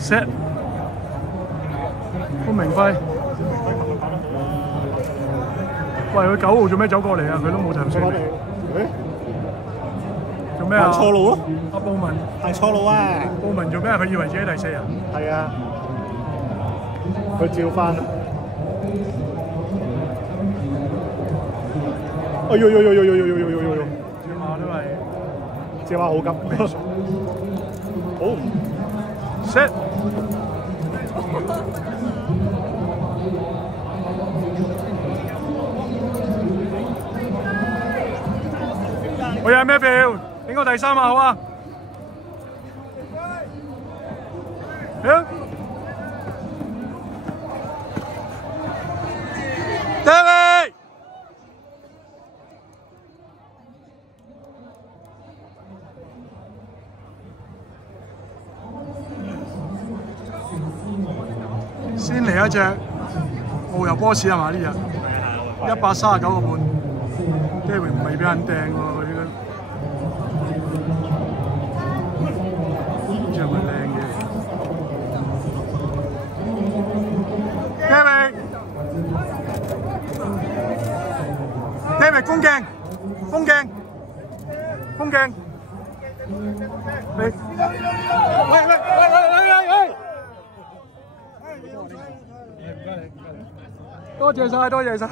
set 潘明輝，喂，佢9號做咩走過嚟啊？佢都冇頭先。做咩啊？行錯路咯！阿布文行錯路啊！布文做咩啊？佢以為自己第4人。係啊，佢照翻。哎呦！隻馬都係，隻馬好急，好 set。我有咩票？應該第3馬好啊！David！先嚟一隻澳遊波士係嘛？呢隻139個半 ，David 唔係俾人掟喎，佢呢隻係咪靚嘅 ？David 風鏡，你喂！多謝晒。